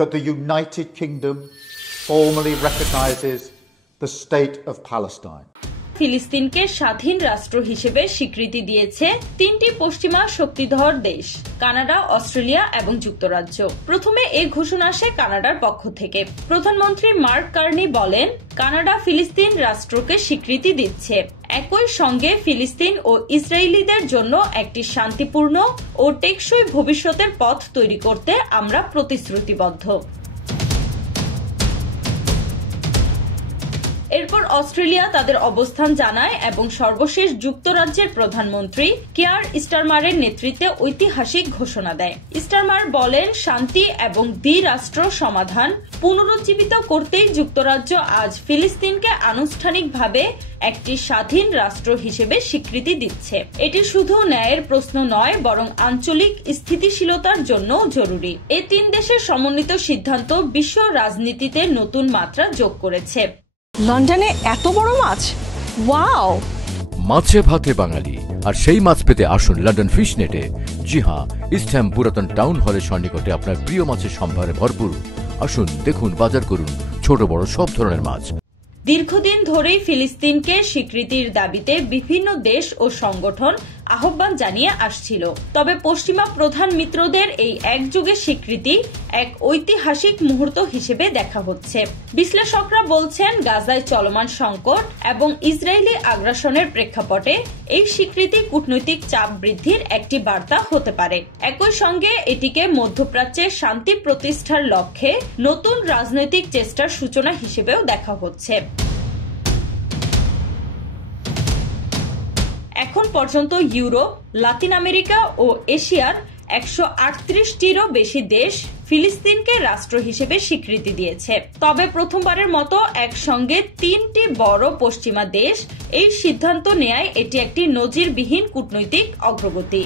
that the United Kingdom formally recognizes the state of Palestine. ফিলিস্তিনকে স্বাধীন রাষ্ট্র হিসেবে স্বীকৃতি দিয়েছে তিনটি পশ্চিমা শক্তিধর দেশ, কানাডা, অস্ট্রেলিয়া এবং যুক্তরাজ্য। প্রথমে এই ঘোষণা আসে কানাডার পক্ষ থেকে। প্রধানমন্ত্রী মার্ক কার্নি বলেন, কানাডা ফিলিস্তিন রাষ্ট্রকে স্বীকৃতি দিচ্ছে। একই সঙ্গে ফিলিস্তিন ও ইসরায়েলিদের জন্য একটি শান্তিপূর্ণ ও টেকসই ভবিষ্যতের পথ তৈরি করতে আমরা প্রতিশ্রুতিবদ্ধ। এরপর অস্ট্রেলিয়া তাদের অবস্থান জানায় এবং সর্বশেষ যুক্তরাজ্যের প্রধানমন্ত্রী কিয়ার স্টারমারের নেতৃত্বে ঐতিহাসিক ঘোষণা দেয়। স্টারমার বলেন, শান্তি এবং দ্বিরাষ্ট্র সমাধান পুনরুজ্জীবিত করতেই যুক্তরাজ্য আজ ফিলিস্তিনকে আনুষ্ঠানিকভাবে একটি স্বাধীন রাষ্ট্র হিসেবে স্বীকৃতি দিচ্ছে। এটি শুধু ন্যায়ের প্রশ্ন নয়, বরং আঞ্চলিক স্থিতিশীলতার জন্যও জরুরি। এই তিন দেশের সমন্বিত সিদ্ধান্ত বিশ্ব রাজনীতিতে নতুন মাত্রা যোগ করেছে। লন্ডনে এত বড় মাছ, ওয়াও! মাছে ভাতে বাঙালি, আর সেই মাছ পেতে আসুন লন্ডন ফিশ নেটে। জি হ্যাঁ, ইস্টহ্যাম পুরাতন টাউন হলের সন্নিকটে আপনার প্রিয় মাছের সম্ভারে ভরপুর। আসুন, দেখুন, বাজার করুন ছোট বড় সব ধরনের মাছ। দীর্ঘদিন ধরেই ফিলিস্তিনকে স্বীকৃতির দাবিতে বিভিন্ন দেশ ও সংগঠন আহ্বান জানিয়ে আসছিল। তবে পশ্চিমা প্রধান মিত্রদের এই একযোগে স্বীকৃতি এক ঐতিহাসিক মুহূর্ত হিসেবে দেখা হচ্ছে। বিশ্লেষকরা বলছেন, গাজায় চলমান সংকট এবং ইসরায়েলি আগ্রাসনের প্রেক্ষাপটে এই স্বীকৃতি কূটনৈতিক চাপ বৃদ্ধির একটি বার্তা হতে পারে। একই সঙ্গে এটিকে মধ্যপ্রাচ্যে শান্তি প্রতিষ্ঠার লক্ষ্যে নতুন রাজনৈতিক চেষ্টার সূচনা হিসেবেও দেখা হচ্ছে। এখন পর্যন্ত ইউরোপ, লাতিন আমেরিকা ও এশিয়ার 138টিরও বেশি দেশ ফিলিস্তিনকে রাষ্ট্র হিসেবে স্বীকৃতি দিয়েছে। তবে প্রথমবারের মতো একসঙ্গে তিনটি বড় পশ্চিমা দেশ এই সিদ্ধান্ত নেয়, এটি একটি নজিরবিহীন কূটনৈতিক অগ্রগতি।